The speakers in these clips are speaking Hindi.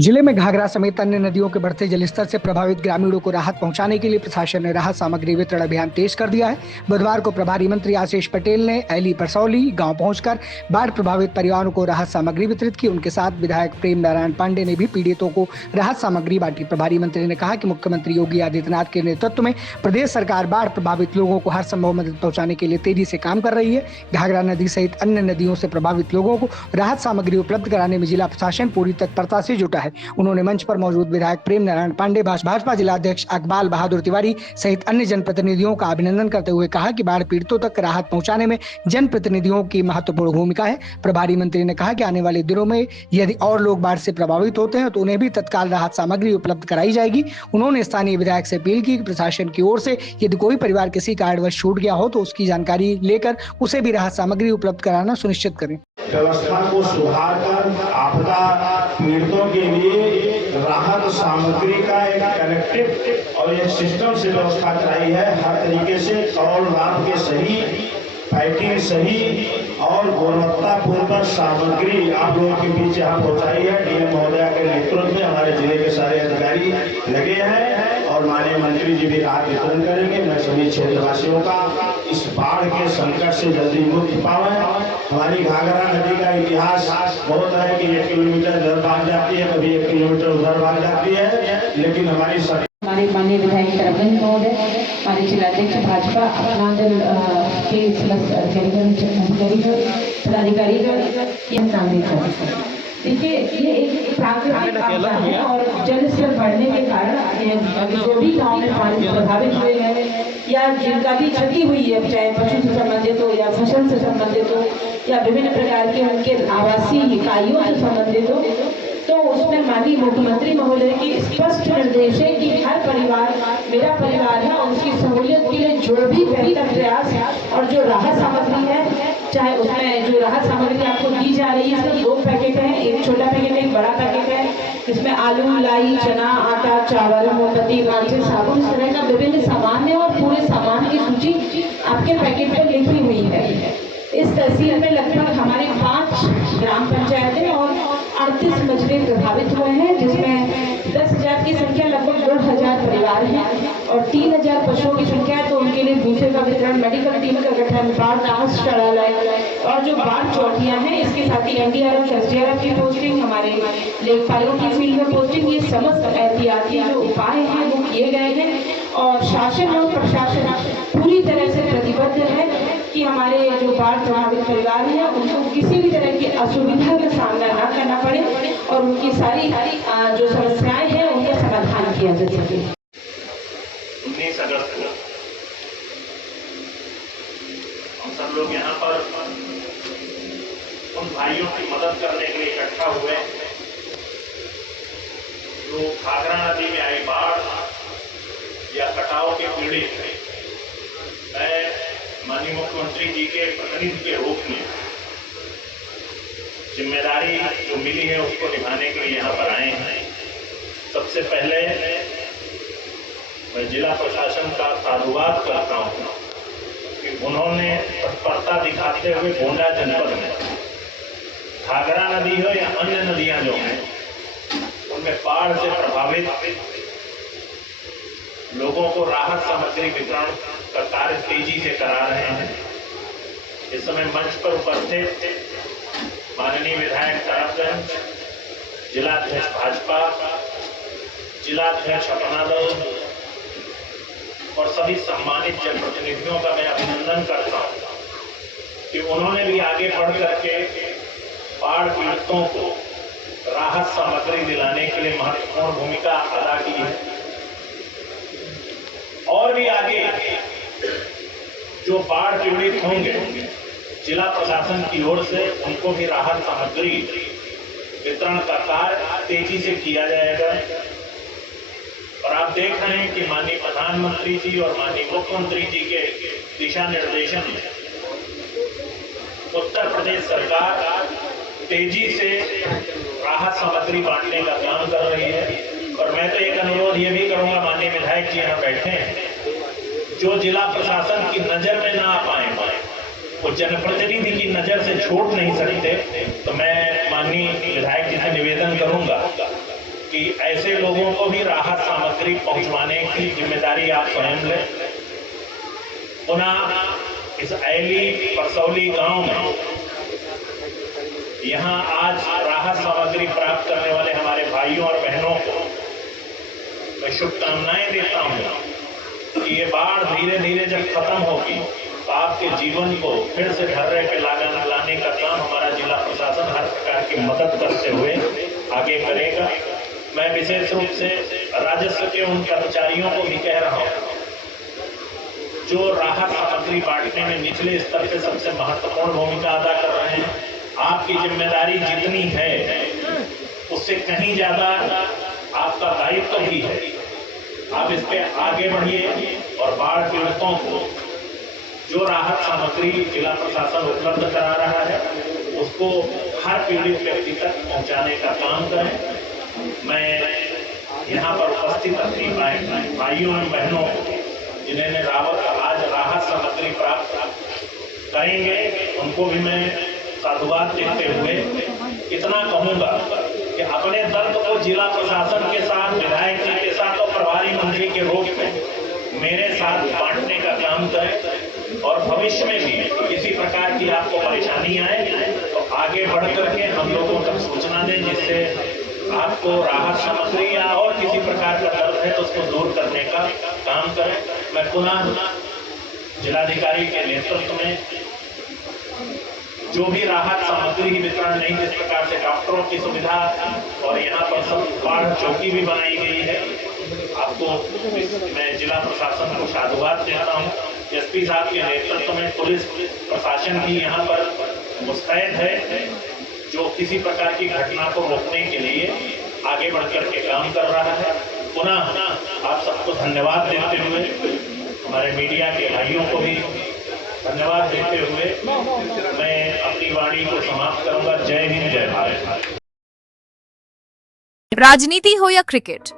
जिले में घाघरा समेत अन्य नदियों के बढ़ते जलस्तर से प्रभावित ग्रामीणों को राहत पहुंचाने के लिए प्रशासन ने राहत सामग्री वितरण अभियान तेज कर दिया है। बुधवार को प्रभारी मंत्री आशीष पटेल ने ऐली परसौली गांव पहुंचकर बाढ़ प्रभावित परिवारों को राहत सामग्री वितरित की। उनके साथ विधायक प्रेम नारायण पांडे ने भी पीड़ितों को राहत सामग्री बांटी। प्रभारी मंत्री ने कहा कि मुख्यमंत्री योगी आदित्यनाथ के नेतृत्व में प्रदेश सरकार बाढ़ प्रभावित लोगों को हर संभव मदद पहुँचाने के लिए तेजी से काम कर रही है। घाघरा नदी सहित अन्य नदियों से प्रभावित लोगों को राहत सामग्री उपलब्ध कराने में जिला प्रशासन पूरी तत्परता से जुटा है। उन्होंने मंच पर मौजूद विधायक प्रेम नारायण पांडे, भाजपा जिला अध्यक्ष अकबाल बहादुर तिवारी सहित अन्य जनप्रतिनिधियों का अभिनंदन करते हुए कहा कि बाढ़ पीड़ितों तक राहत पहुंचाने में जनप्रतिनिधियों की महत्वपूर्ण भूमिका है। प्रभारी मंत्री ने कहा कि आने वाले दिनों में यदि और लोग बाढ़ से प्रभावित होते हैं तो उन्हें भी तत्काल राहत सामग्री उपलब्ध कराई जाएगी। उन्होंने स्थानीय विधायक से अपील की कि प्रशासन की ओर से यदि कोई परिवार किसी कारणवश छूट गया हो तो उसकी जानकारी लेकर उसे भी राहत सामग्री उपलब्ध कराना सुनिश्चित करें। व्यवस्था को सुधार कर आपदा पीड़ितों के लिए राहत सामग्री का एक कलेक्टिव और एक सिस्टम से व्यवस्था कराई है। हर तरीके से कौल रात के सही पैकिंग सही और गुणवत्तापूर्ण सामग्री आप लोगों के बीच यहाँ पहुँचाई है। डीएम महोदय के नेतृत्व में हमारे जिले के सारे अधिकारी लगे हैं और माननीय मंत्री जी भी राहत वितरण करेंगे। मैं सभी क्षेत्रवासियों का इस बाढ़ के संकट से जल्दी मुक्ति पावे। हमारी घाघरा नदी का इतिहास बहुत है कि 1 किलोमीटर इधर भाग जाती है, कभी 1 किलोमीटर उधर भाग जाती है, लेकिन हमारे माननीय विधायक सरपंच महोदय, हमारे जिलाध्यक्ष भाजपा अपना दल के पदाधिकारी यह सामने था। देखिए, ये एक प्राकृतिक आपदा है और जल स्तर बढ़ने के कारण जो भी गाँव में पानी प्रभावित हुए हैं या जिनका भी क्षति हुई है, चाहे पशु से संबंधित हो या फसल से संबंधित हो या विभिन्न प्रकार के उनके आवासीय इकाइयों से संबंधित हो, तो उसमें माननीय मुख्यमंत्री महोदय की स्पष्ट निर्देश है कि हर परिवार मेरा परिवार है और उसकी सहूलियत के लिए जो भी बेहतर प्रयास और जो राहत सामग्री है, चाहे उसमें जो राहत सामग्री आपको दी जा रही है, इसमें 2 पैकेट हैं, एक छोटा पैकेट है, एक बड़ा पैकेट है। इसमें आलू, लाई, चना, आटा, चावल, मोमबत्ती, माचिस, साबुन, इस तरह का विभिन्न सामान है और पूरे सामान की सूची आपके पैकेट पर लिखी हुई है। इस तहसील में लगभग हमारे 5 ग्राम पंचायतें और 38 मजरे प्रभावित हुए हैं, जिसमें 10,000 की संख्या लगभग 2,000 परिवार हैं और 3,000 पशुओं की संख्या है। तो उनके लिए भूसे का वितरण, मेडिकल टीम का गठन, बाढ़ राहत शौचालय और जो बाढ़ चौकियां हैं, इसके साथ ही NDRF, SDRF की पोस्टिंग, हमारे लेखपालों की फील्ड में पोस्टिंग, ये समस्त एहतियाती जो उपाय हैं वो किए गए हैं और शासन और प्रशासन पूरी तरह से प्रतिबद्ध है कि हमारे जो बाढ़ प्रभावित परिवार हैं उनको किसी भी तरह की असुविधा का सामना न करना पड़े और उनकी सारी जो समस्याएं हैं उनका समाधान किया जा सके। 19 अगस्त को हम सब लोग यहाँ पर उन भाइयों की मदद करने के लिए इकट्ठा हुए जो घाघरा नदी में आई बाढ़ या कटाव के पीड़ित थे। मैं माननीय मुख्यमंत्री जी के प्रतिनिधि के रूप में जिम्मेदारी जो मिली है उसको निभाने के लिए यहाँ पर आए हैं। सबसे पहले मैं जिला प्रशासन का साधुवाद करता हूँ कि उन्होंने तत्परता दिखाते हुए गोंडा जनपद में घाघरा नदी हो या अन्य नदियाँ जो हैं उनमें बाढ़ से प्रभावित लोगों को राहत सामग्री वितरण का कार्य तेजी से करा रहे हैं। इस समय मंच पर उपस्थित माननीय विधायक तरफगंज, जिलाध्यक्ष भाजपा, जिलाध्यक्ष अपना दल और सभी सम्मानित जनप्रतिनिधियों का मैं अभिनंदन करता हूं कि उन्होंने भी आगे बढ़ करके बाढ़ पीड़ितों को राहत सामग्री दिलाने के लिए महत्वपूर्ण भूमिका अदा की है और भी आगे जो बाढ़ पीड़ित होंगे जिला प्रशासन की ओर से उनको भी राहत सामग्री वितरण का कार्य तेजी से किया जाएगा। और आप देख रहे हैं कि माननीय प्रधानमंत्री जी और माननीय मुख्यमंत्री जी के दिशा निर्देशन में उत्तर प्रदेश सरकार तेजी से राहत सामग्री बांटने का काम कर रही है। और मैं तो एक अनुरोध ये भी करूंगा, माननीय विधायक जी यहाँ बैठे हैं, जो जिला प्रशासन की नजर में ना आ पाए वो जनप्रतिनिधि की नजर से छोड़ नहीं सकते, तो मैं माननीय विधायक जी से निवेदन करूंगा कि ऐसे लोगों को भी राहत सामग्री पहुंचवाने की जिम्मेदारी आप स्वयं लें। पुनः इस ऐली परसौली गांव में यहाँ आज राहत सामग्री प्राप्त करने वाले हमारे भाइयों और बहनों को मैं शुभकामनाएं देता हूं कि ये बाढ़ धीरे धीरे जब खत्म होगी तो आपके जीवन को फिर से ढर्रे पे लाने का काम हमारा जिला प्रशासन हर प्रकार की मदद करते हुए आगे करेगा। मैं विशेष रूप से राजस्व के उन कर्मचारियों को भी कह रहा हूं जो राहत सामग्री बांटने में निचले स्तर पे सबसे महत्वपूर्ण भूमिका अदा कर रहे हैं। आपकी जिम्मेदारी जितनी है उससे कहीं ज्यादा आपका दायित्व भी है। आप इस पे आगे बढ़िए और बाढ़ पीड़ितों को जो राहत सामग्री जिला प्रशासन उपलब्ध करा रहा है उसको हर पीड़ित व्यक्ति तक पहुंचाने का काम करें। मैं यहाँ पर उपस्थित अपनी भाइयों एवं बहनों जिन्होंने आज राहत सामग्री प्राप्त करेंगे उनको भी मैं साधुवाद देते हुए इतना कहूंगा कि अपने दर्द को जिला प्रशासन के साथ, विधायक जी के साथ और प्रभारी मंत्री के रूप में मेरे साथ बांटने का काम करें और भविष्य में भी किसी प्रकार की आपको परेशानी आए तो आगे बढ़ करके हम लोगों तक सूचना दें जिससे आपको राहत सामग्री या और किसी प्रकार का दर्द है तो उसको दूर करने का काम करें। मैं पुनः जिलाधिकारी के नेतृत्व में जो भी राहत सामग्री वितरण नहीं, जिस प्रकार से डॉक्टरों की सुविधा और यहाँ पर सब बाढ़ चौकी भी बनाई गई है, आपको मैं जिला प्रशासन को साधुवाद देता हूँ। एसपी साहब के नेतृत्व में पुलिस प्रशासन भी यहाँ पर मुस्तैद है जो किसी प्रकार की घटना को रोकने के लिए आगे बढ़कर के काम कर रहा है। पुनः आप सबको धन्यवाद देते हुए, हमारे मीडिया के भाइयों को भी धन्यवाद देते हुए मैं अपनी वाणी को समाप्त करूंगा। जय हिंद, जय भारत। राजनीति हो या क्रिकेट,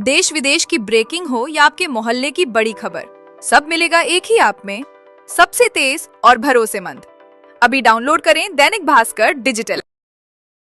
देश विदेश की ब्रेकिंग हो या आपके मोहल्ले की बड़ी खबर, सब मिलेगा एक ही ऐप में, सबसे तेज और भरोसेमंद। अभी डाउनलोड करें दैनिक भास्कर डिजिटल।